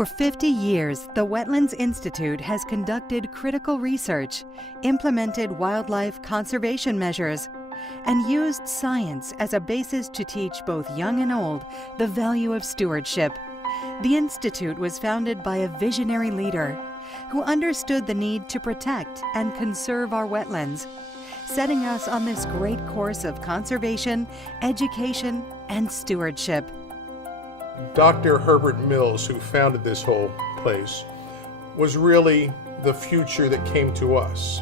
For 50 years, the Wetlands Institute has conducted critical research, implemented wildlife conservation measures, and used science as a basis to teach both young and old the value of stewardship. The Institute was founded by a visionary leader who understood the need to protect and conserve our wetlands, setting us on this great course of conservation, education, and stewardship. Dr. Herbert Mills, who founded this whole place, was really the future that came to us.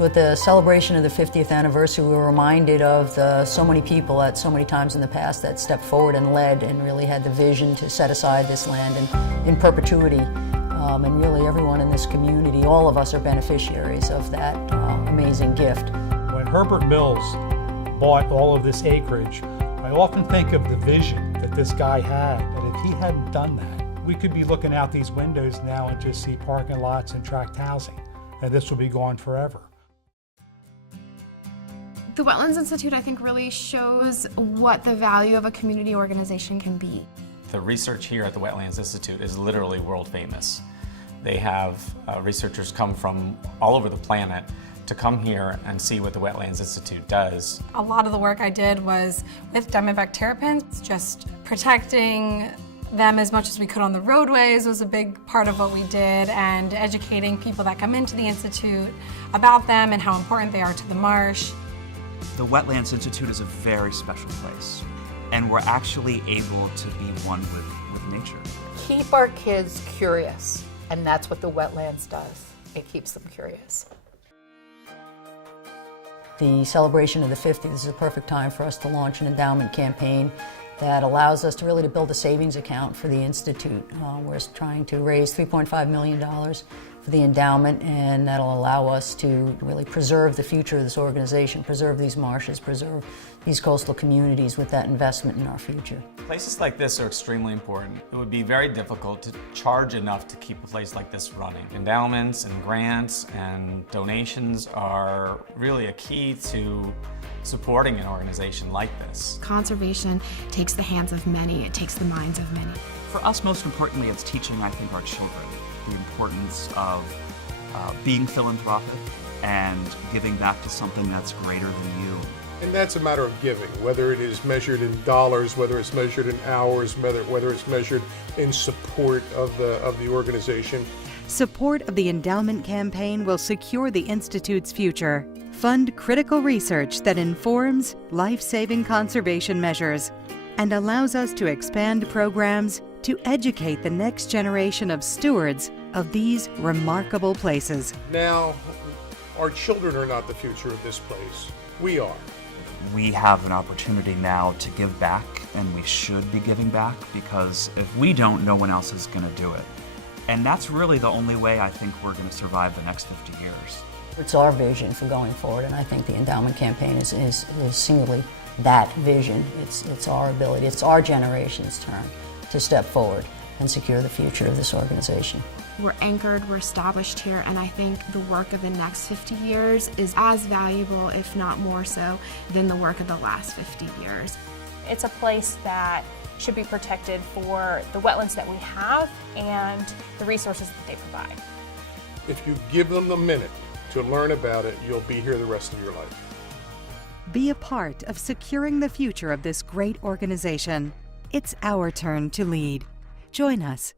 With the celebration of the 50th anniversary, we were reminded of so many people at so many times in the past that stepped forward and led and really had the vision to set aside this land in perpetuity. And really everyone in this community, all of us are beneficiaries of that amazing gift. When Herbert Mills bought all of this acreage, I often think of the vision that this guy had, that if he hadn't done that, we could be looking out these windows now and just see parking lots and tract housing, and this will be gone forever. The Wetlands Institute, I think, really shows what the value of a community organization can be. The research here at the Wetlands Institute is literally world famous. They have researchers come from all over the planet to come here and see what the Wetlands Institute does. A lot of the work I did was with diamondback terrapins. Just protecting them as much as we could on the roadways was a big part of what we did, and educating people that come into the Institute about them and how important they are to the marsh. The Wetlands Institute is a very special place, and we're actually able to be one with nature. Keep our kids curious, and that's what the Wetlands does. It keeps them curious. The celebration of the 50th is a perfect time for us to launch an endowment campaign that allows us to really build a savings account for the Institute. We're trying to raise $3.5 million for the endowment, and that'll allow us to really preserve the future of this organization, preserve these marshes, preserve these coastal communities with that investment in our future. Places like this are extremely important. It would be very difficult to charge enough to keep a place like this running. Endowments and grants and donations are really a key to supporting an organization like this. Conservation takes the hands of many, it takes the minds of many. For us, most importantly, it's teaching, I think, our children the importance of being philanthropic and giving back to something that's greater than you. And that's a matter of giving, whether it is measured in dollars, whether it's measured in hours, whether it's measured in support of the organization. Support of the Endowment Campaign will secure the Institute's future, fund critical research that informs life-saving conservation measures, and allows us to expand programs to educate the next generation of stewards of these remarkable places. Now, our children are not the future of this place. We are. We have an opportunity now to give back, and we should be giving back, because if we don't, no one else is going to do it. And that's really the only way I think we're going to survive the next 50 years. It's our vision for going forward, and I think the endowment campaign is singly that vision. It's our ability, it's our generation's turn to step forward and secure the future of this organization. We're anchored, we're established here, and I think the work of the next 50 years is as valuable, if not more so, than the work of the last 50 years. It's a place that should be protected for the wetlands that we have and the resources that they provide. If you give them the minute to learn about it, you'll be here the rest of your life. Be a part of securing the future of this great organization. It's our turn to lead. Join us.